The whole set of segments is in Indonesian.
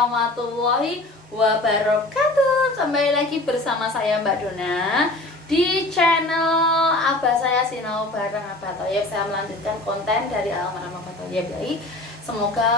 warahmatullahi wabarakatuh. Kembali lagi bersama saya Mbak Dona di channel Abah saya Sinau bareng Abah Thoyib. Saya melanjutkan konten dari almarhum Abah Thoyib. Baik, semoga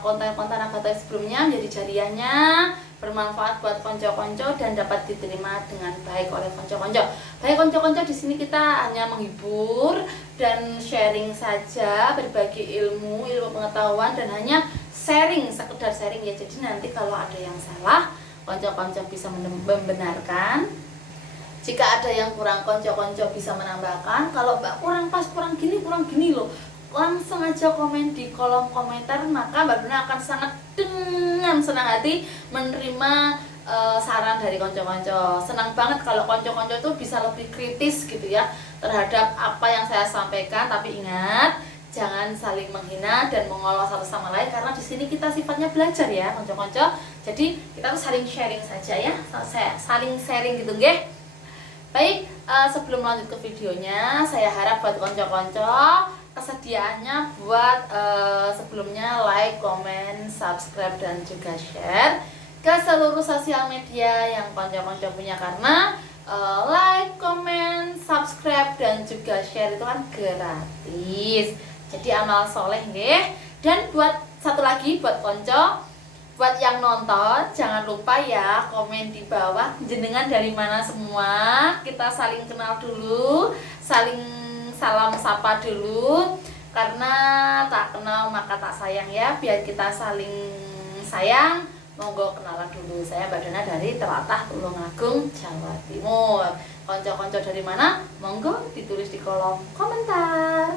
konten-konten Abah Thoyib sebelumnya menjadi jariahnya bermanfaat buat konco-konco dan dapat diterima dengan baik oleh konco-konco. Baik konco-konco, di sini kita hanya menghibur dan sharing saja, berbagi ilmu pengetahuan dan hanya sharing, sekedar sharing ya. Jadi nanti kalau ada yang salah, konco-konco bisa membenarkan. Jika ada yang kurang, konco-konco bisa menambahkan. Kalau Mbak kurang pas, kurang gini loh, langsung aja komen di kolom komentar, maka Mbak Dona akan sangat dengan senang hati menerima saran dari konco-konco. Senang banget kalau konco-konco itu bisa lebih kritis gitu ya terhadap apa yang saya sampaikan. Tapi ingat, jangan saling menghina dan mengolok satu sama lain, karena di sini kita sifatnya belajar ya konco-konco. Jadi kita tuh saling sharing saja ya, saling sharing gitu nggih. Baik, sebelum lanjut ke videonya, saya harap buat konco-konco kesediaannya buat sebelumnya like, comment, subscribe dan juga share ke seluruh sosial media yang konco-konco punya, karena like, comment, subscribe dan juga share itu kan gratis. Jadi amal soleh nggih. Dan buat satu lagi buat konco, buat yang nonton jangan lupa ya komen di bawah jenengan dari mana semua. Kita saling kenal dulu, saling salam sapa dulu, karena tak kenal maka tak sayang ya. Biar kita saling sayang, monggo kenalan dulu. Saya Mbak Dona dari Tlatah Tulungagung, Jawa Timur. Konco-konco dari mana? Monggo ditulis di kolom komentar.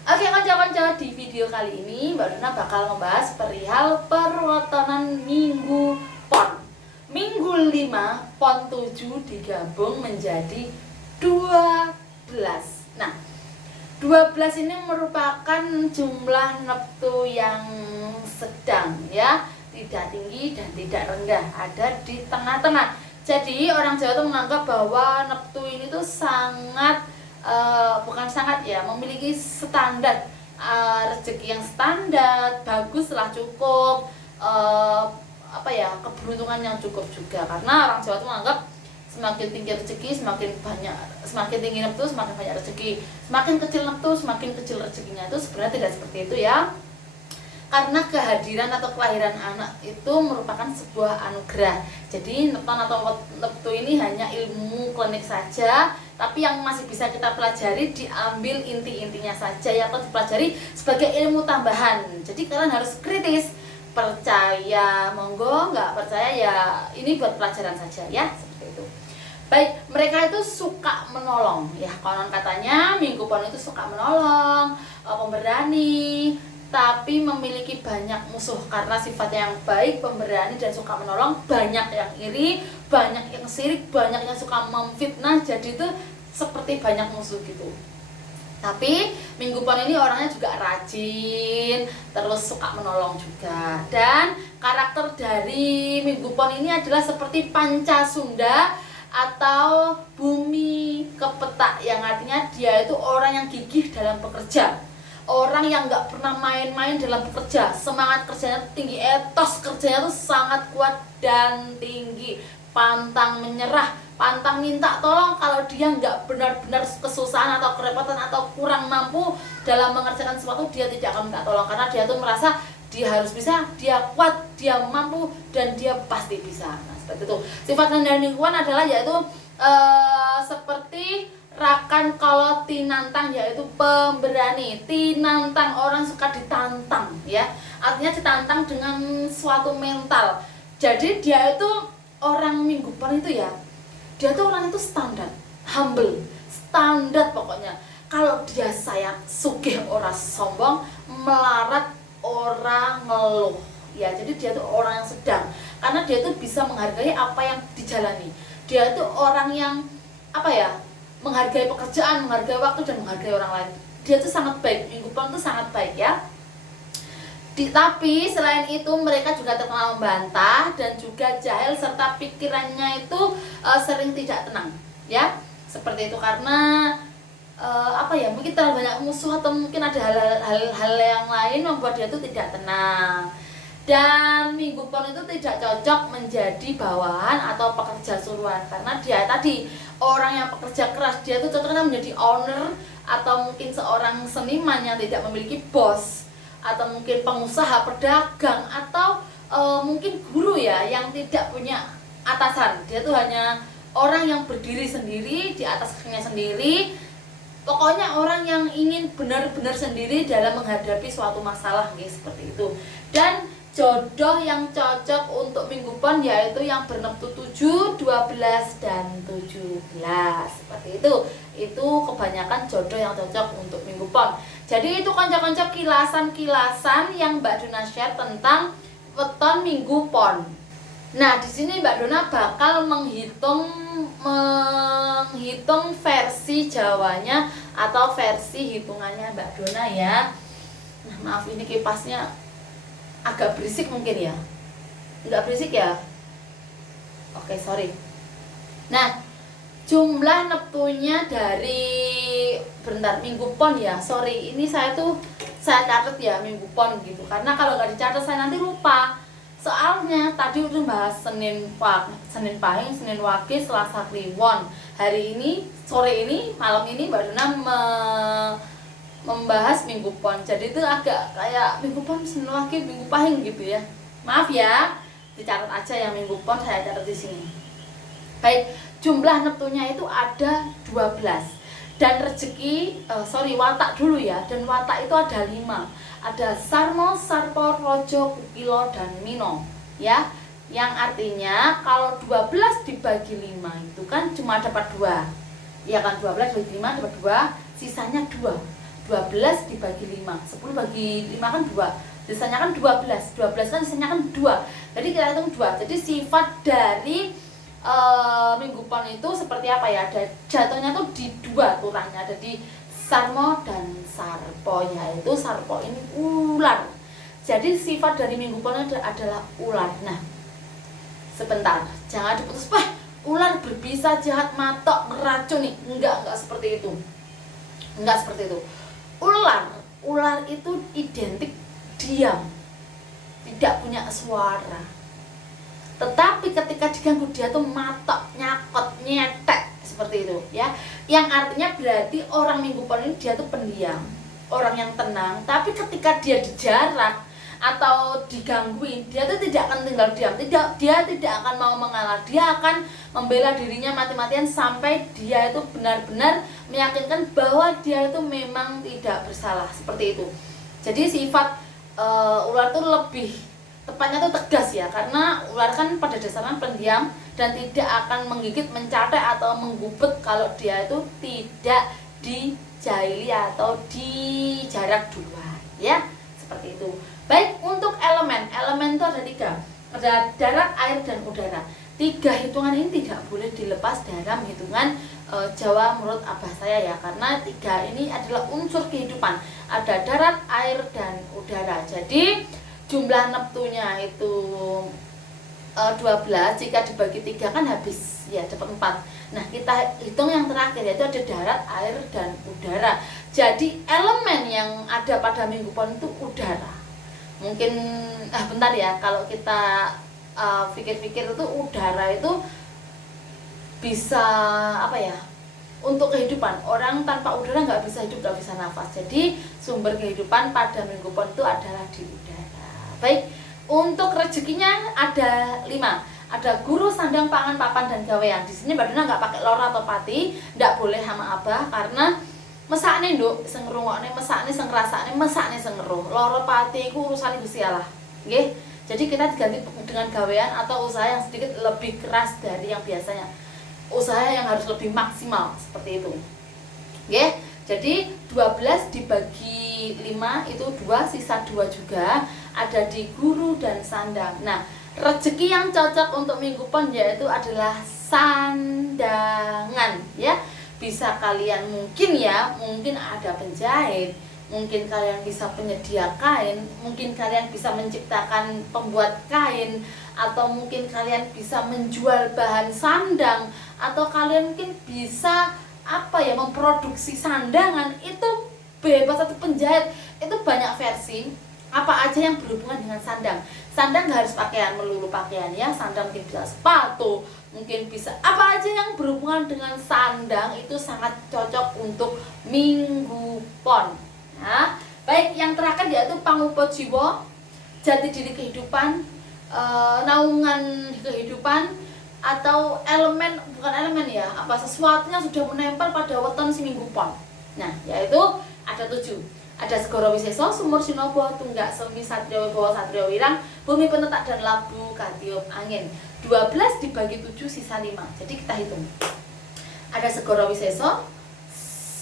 Oke konco-konco, di video kali ini Mbak Dona bakal membahas perihal perwetonan minggu pon. Minggu 5 pon 7 digabung menjadi 12. Nah, 12 ini merupakan jumlah neptu yang sedang ya, tidak tinggi dan tidak rendah, ada di tengah-tengah. Jadi orang Jawa itu menganggap bahwa neptu ini tuh sangat bukan sangat ya, memiliki standar rezeki yang standar, bagus lah, cukup keberuntungan yang cukup juga. Karena orang Jawa itu menganggap semakin tinggi rezeki, semakin tinggi neptu, semakin banyak rezeki. Semakin kecil neptu, semakin kecil rezekinya. Itu sebenarnya tidak seperti itu ya. Karena kehadiran atau kelahiran anak itu merupakan sebuah anugerah. Jadi neptu ini hanya ilmu klinik saja, tapi yang masih bisa kita pelajari, diambil inti-intinya saja ya, atau dipelajari sebagai ilmu tambahan. Jadi kalian harus kritis, percaya monggo, nggak percaya ya ini buat pelajaran saja ya, seperti itu. Baik, mereka itu suka menolong ya, konon katanya minggu pon itu suka menolong, pemberani, tapi memiliki banyak musuh karena sifatnya yang baik, pemberani dan suka menolong. Banyak yang iri, banyak yang sirik, banyak yang suka memfitnah, jadi itu seperti banyak musuh gitu. Tapi minggu pon ini orangnya juga rajin, terus suka menolong juga. Dan karakter dari minggu pon ini adalah seperti panca Sunda atau bumi kepetak, yang artinya dia itu orang yang gigih dalam bekerja, orang yang nggak pernah main-main dalam bekerja. Semangat kerjanya tinggi, etos kerjanya tuh sangat kuat dan tinggi, pantang menyerah, pantang minta tolong. Kalau dia nggak benar-benar kesusahan atau kerepotan atau kurang mampu dalam mengerjakan sesuatu, dia tidak akan minta tolong, karena dia tuh merasa dia harus bisa, dia kuat, dia mampu, dan dia pasti bisa. Nah, seperti itu. Sifat dari lingkungan adalah yaitu seperti rakan kalau tinantang, yaitu pemberani. Tinantang, orang suka ditantang ya, artinya ditantang dengan suatu mental. Jadi dia itu orang minggu pon itu ya, dia tuh orang itu standar, humble, standar pokoknya. Kalau dia sayang, sugih ora sombong, melarat orang ngeluh ya. Jadi dia tuh orang yang sedang, karena dia tuh bisa menghargai apa yang dijalani. Dia tuh orang yang menghargai pekerjaan, menghargai waktu dan menghargai orang lain. Dia tuh sangat baik, minggu pon tuh sangat baik ya. Tapi selain itu mereka juga terkenal membantah dan juga jahil, serta pikirannya itu sering tidak tenang ya, seperti itu. Karena mungkin terlalu banyak musuh, atau mungkin ada hal-hal yang lain membuat dia itu tidak tenang. Dan minggu pon itu tidak cocok menjadi bawahan atau pekerja suruhan, karena dia tadi orang yang pekerja keras, dia tuh cocoknya menjadi owner atau mungkin seorang seniman yang tidak memiliki bos, atau mungkin pengusaha pedagang, atau mungkin guru ya yang tidak punya atasan. Dia tuh hanya orang yang berdiri sendiri di atas kakinya sendiri. Pokoknya orang yang ingin benar-benar sendiri dalam menghadapi suatu masalah, guys, seperti itu. Dan jodoh yang cocok untuk minggu pon yaitu yang berneptu 7, 12, dan 17. Seperti itu. Itu kebanyakan jodoh yang cocok untuk minggu pon. Jadi itu konco-konco kilasan-kilasan yang Mbak Dona share tentang weton minggu pon. Nah, di sini Mbak Dona bakal menghitung versi Jawanya atau versi hitungannya Mbak Dona ya. Nah, maaf ini kipasnya agak berisik mungkin ya. Enggak berisik ya? Oke, sorry. Nah, jumlah neptunya dari minggu pon ya. Sorry, ini saya catat ya minggu pon gitu. Karena kalau nggak dicatat saya nanti lupa. Soalnya tadi udah bahas Senin Pahing, Senin Wage, Selasa Kliwon. Hari ini, sore ini, malam ini Mbak Dona membahas minggu pon. Jadi itu agak kayak minggu pon, Senin Wage, Minggu Pahing gitu ya. Maaf ya, dicatat aja yang minggu pon saya catat di sini. Baik, jumlah neptunya itu ada 12. Dan rezeki, watak dulu ya. Dan watak itu ada 5. Ada Sarmo, Sarpo, Rojo, Kukilo, dan Mino ya. Yang artinya kalau 12 dibagi 5 itu kan cuma dapat 2. Ya kan, 12 dibagi 5 dapat 2, sisanya 2. 12 dibagi 5, 10 bagi 5 kan 2. Sisanya kan 12. 12 kan sisanya kan 2. Jadi kita hitung 2. Jadi sifat dari minggu pon itu seperti apa ya? Ada jatuhnya tuh di 2 turahnya, ada di Sarmo dan Sarpo, yaitu Sarpo ini ular. Jadi sifat dari minggu pon adalah ular. Nah, sebentar, jangan diputus, ular berbisa, jahat, matok, ngeracuni. Enggak seperti itu. Enggak seperti itu. Ular itu identik diam, tidak punya suara. Tetapi ketika diganggu dia tuh matok, nyakot, nyetek, seperti itu ya. Yang artinya berarti orang minggu pon ini dia tuh pendiam, orang yang tenang. Tapi ketika dia dijarak atau digangguin, dia tuh tidak akan tinggal diam. Dia tidak akan mau mengalah. Dia akan membela dirinya mati-matian sampai dia itu benar-benar meyakinkan bahwa dia itu memang tidak bersalah, seperti itu. Jadi sifat ular tuh lebih tepatnya tuh tegas ya, karena ular kan pada dasarnya pendiam dan tidak akan menggigit, mencatek atau menggubet kalau dia itu tidak dijahili atau dijarak duluan ya, seperti itu. Baik, untuk elemen itu ada 3, ada darat, air, dan udara. 3 hitungan ini tidak boleh dilepas dalam hitungan Jawa menurut abah saya ya, karena 3 ini adalah unsur kehidupan. Ada darat, air, dan udara. Jadi jumlah neptunya itu 12, jika dibagi 3 kan habis ya, dapat 4. Nah, kita hitung yang terakhir yaitu ada darat, air, dan udara. Jadi elemen yang ada pada minggu pon itu udara. Mungkin bentar ya, kalau kita pikir-pikir itu udara itu bisa apa ya, untuk kehidupan. Orang tanpa udara nggak bisa hidup, nggak bisa nafas. Jadi sumber kehidupan pada minggu pon itu adalah di udara. Baik, untuk rezekinya ada 5. Ada guru, sandang, pangan, papan, dan gawean. Di sini Mbak Dona nggak pakai loro atau pati, nggak boleh sama abah, karena mesakne nduk, sing ngrungokne, mesakne, sing ngrasakne, mesakne, sing ngeruh. Loro pati iku urusane Gusti Allah. Nggih. Jadi kita diganti dengan gawean atau usaha yang sedikit lebih keras dari yang biasanya. Usaha yang harus lebih maksimal, seperti itu. Nggih. Jadi 12 dibagi 5 itu 2, sisa 2 juga ada di guru dan sandang. Nah, rezeki yang cocok untuk minggu pon yaitu adalah sandangan ya. Bisa kalian mungkin ada penjahit, mungkin kalian bisa penyedia kain, mungkin kalian bisa menciptakan pembuat kain, atau mungkin kalian bisa menjual bahan sandang, atau kalian mungkin bisa memproduksi sandangan. Itu bebas, atau penjahit, itu banyak versi. apa aja yang berhubungan dengan sandang. Sandang nggak harus pakaian melulu pakaian ya, sandang mungkin bisa sepatu, mungkin bisa apa aja yang berhubungan dengan sandang itu sangat cocok untuk Minggu Pon. Nah, baik yang terakhir yaitu Pangupa Jiwa, jati diri kehidupan, naungan kehidupan, atau elemen, bukan elemen ya, apa sesuatu yang sudah menempel pada weton si Minggu Pon. Nah, yaitu ada 7. Ada Segara Wiseso, Sumur Sinobo, Tunggak Semi, Satrio Wibowo, Satrio Wirang, Bumi Penetak dan Labu Katiup Angin. 12 dibagi 7 sisa 5. Jadi kita hitung. Ada Segara Wiseso,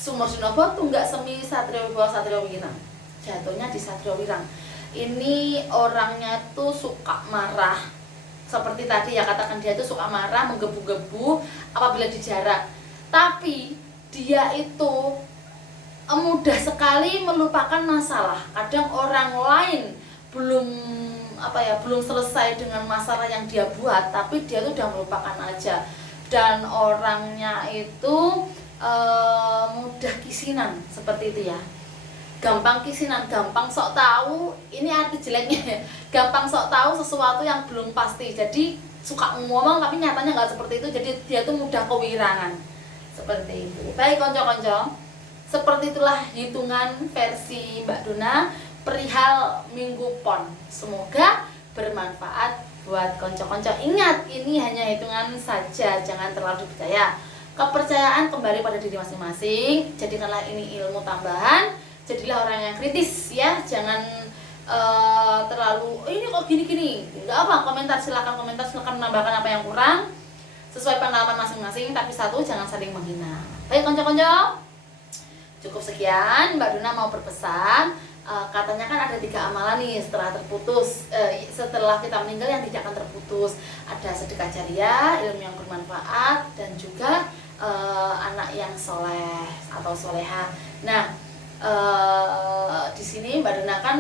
Sumur Sinobo, Tunggak Semi, Satrio Wibowo, Satrio Wirang. Jatuhnya di Satrio Wirang. Ini orangnya tuh suka marah. Seperti tadi ya, katakan dia itu suka marah, menggebu-gebu apabila dijarak. Tapi dia itu mudah sekali melupakan masalah. Kadang orang lain belum selesai dengan masalah yang dia buat, tapi dia tuh udah melupakan aja. Dan orangnya itu mudah kisinan, seperti itu ya. Gampang kisinan, gampang sok tahu. Ini arti jeleknya. Gampang sok tahu sesuatu yang belum pasti. Jadi suka ngomong tapi nyatanya nggak seperti itu. Jadi dia tuh mudah kewirangan. Seperti itu. Baik konco-konco, seperti itulah hitungan versi Mbak Dona perihal Minggu Pon. Semoga bermanfaat buat konco-konco. Ingat, ini hanya hitungan saja, jangan terlalu percaya. Kepercayaan kembali pada diri masing-masing. Jadikanlah ini ilmu tambahan. Jadilah orang yang kritis ya, jangan terlalu ini kok gini-gini. Enggak apa, komentar silakan menambahkan apa yang kurang sesuai pengalaman masing-masing, tapi satu, jangan saling menghina. Baik konco-konco, cukup sekian. Mbak Dona mau berpesan, katanya kan ada 3 amalan nih setelah terputus, setelah kita meninggal yang tidak akan terputus. Ada sedekah jariah, ilmu yang bermanfaat, dan juga anak yang soleh atau soleha. Nah, di sini Mbak Dona kan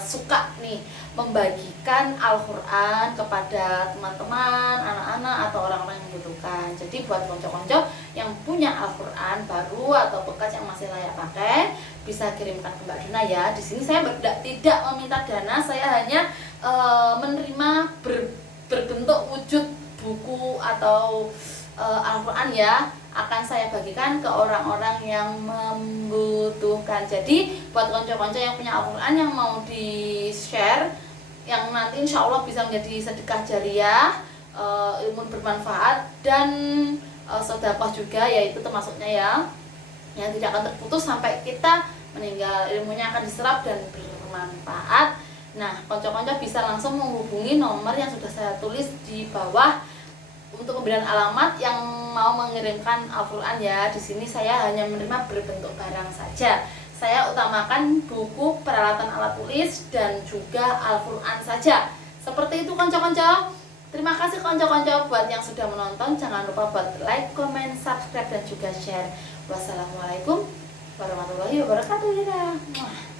suka nih membagikan Al-Quran kepada teman-teman, anak-anak, atau orang-orang yang membutuhkan. Jadi buat konco-konco yang punya Al-Quran baru atau bekas yang masih layak pakai, bisa kirimkan ke Mbak Dona ya. Di sini saya tidak meminta dana, saya hanya menerima berbentuk wujud buku atau Al-Quran ya, akan saya bagikan ke orang-orang yang membutuhkan. Jadi buat konco-konco yang punya Al-Quran yang mau di-share, yang nanti insya Allah bisa menjadi sedekah jariah, ilmu bermanfaat, dan sedekah juga, yaitu termasuknya ya yang tidak akan terputus sampai kita meninggal, ilmunya akan diserap dan bermanfaat. Nah, konco-konco bisa langsung menghubungi nomor yang sudah saya tulis di bawah untuk pembelian alamat yang mau mengirimkan Al-Quran ya. Di sini saya hanya menerima berbentuk barang saja. Saya utamakan buku, peralatan alat tulis, dan juga Al-Quran saja. Seperti itu konco-konco. Terima kasih konco-konco buat yang sudah menonton. Jangan lupa buat like, comment, subscribe, dan juga share. Wassalamualaikum warahmatullahi wabarakatuh.